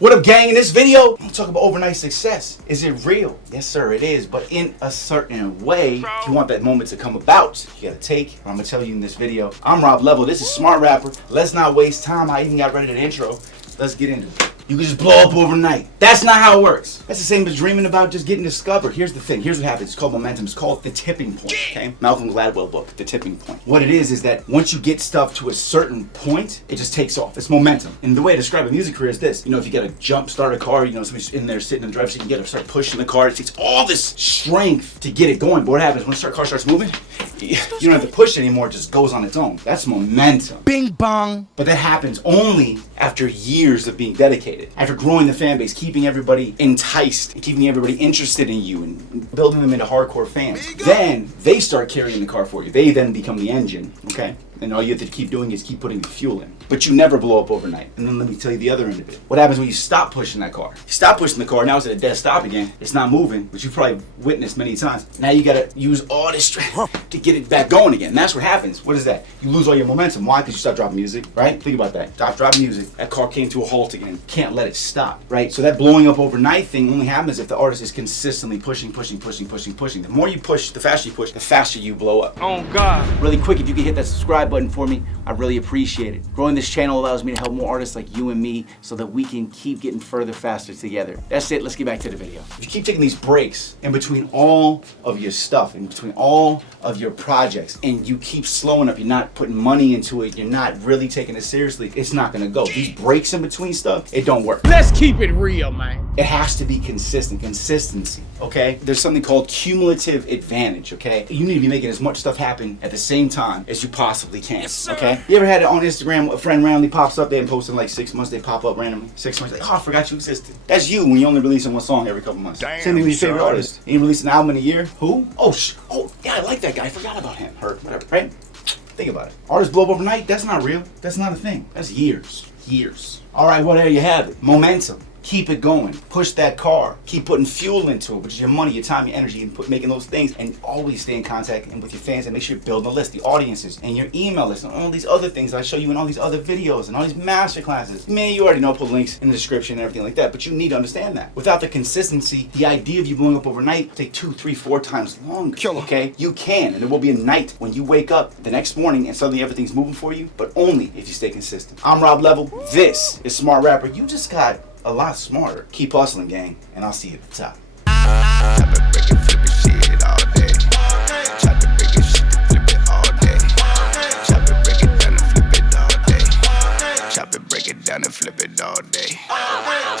What up, gang? In this video, I'm gonna talk about overnight success. Is it real? Yes, sir, it is. But in a certain way, if you want that moment to come about, you gotta take. I'm gonna tell you in this video. I'm Rob Level. This is Smart Rapper. Let's not waste time. I even got ready to the intro. Let's get into it. You can just blow up overnight. That's not how it works. That's the same as dreaming about just getting discovered. Here's the thing. Here's what happens. It's called momentum. It's called the tipping point. Okay? Malcolm Gladwell book, The Tipping Point. What it is that once you get stuff to a certain point, it just takes off. It's momentum. And the way I describe a music career is this. You know, if you gotta jump start a car, you know, somebody's in there sitting in the driver's seat, you gotta start pushing the car. It takes all this strength to get it going. But what happens when the car starts moving? You don't have to push it anymore. It just goes on its own. That's momentum. Bing bong. But that happens only after years of being dedicated. After growing the fan base, keeping everybody enticed, and keeping everybody interested in you, and building them into hardcore fans. Then they start carrying the car for you. They then become the engine, okay? And all you have to keep doing is keep putting the fuel in. But you never blow up overnight. And then let me tell you the other end of it. What happens when you stop pushing that car? You stop pushing the car, now it's at a dead stop again. It's not moving, which you've probably witnessed many times. Now you gotta use all this strength to get it back going again. And that's what happens. What is that? You lose all your momentum. Why? Because you stop dropping music, right? Think about that. Stop dropping music. That car came to a halt again. Can't let it stop, right? So that blowing up overnight thing only happens if the artist is consistently pushing. The more you push, the faster you push, the faster you blow up. Oh God. Really quick, if you could hit that subscribe button for me, I really appreciate it. Growing this channel allows me to help more artists like you and me so that we can keep getting further faster together. That's it, let's get back to the video. If you keep taking these breaks in between all of your stuff, in between all of your projects, and you keep slowing up, you're not putting money into it, you're not really taking it seriously, it's not gonna go. These breaks in between stuff, it don't work. Let's keep it real, man. It has to be consistent, consistency, okay? There's something called cumulative advantage, okay? You need to be making as much stuff happen at the same time as you possibly can, okay? You ever had it on Instagram, a friend randomly pops up, they haven't posted in like 6 months, they pop up randomly. 6 months, like, oh, I forgot you existed. That's you when you only releasing one song every couple months. Damn, same thing with your favorite son. artist. You release an album in a year, who? Oh, yeah, I like that guy, I forgot about him, her, whatever, right? Think about it. Artists blow up overnight, that's not real. That's not a thing. That's years. All right, well, there you have it. Momentum. Keep it going. Push that car. Keep putting fuel into it, which is your money, your time, your energy, and making those things. And always stay in contact and with your fans and make sure you're building a list, the audiences, and your email list, and all these other things I show you in all these other videos and all these masterclasses. Man, you already know, put links in the description and everything like that, but you need to understand that. Without the consistency, the idea of you blowing up overnight will take 2, 3, 4 times longer. Okay? You can, and there will be a night when you wake up the next morning and suddenly everything's moving for you, but only if you stay consistent. I'm Rob Level. This is Smart Rapper. You just got a lot smarter. Keep hustling, gang, and I'll see you at the top. Chop it, break it, flip it, shit all day. Chop it, break it, shit, flip it all day. Chop it, break it down and flip it all day. Chop it, break it down and flip it all day.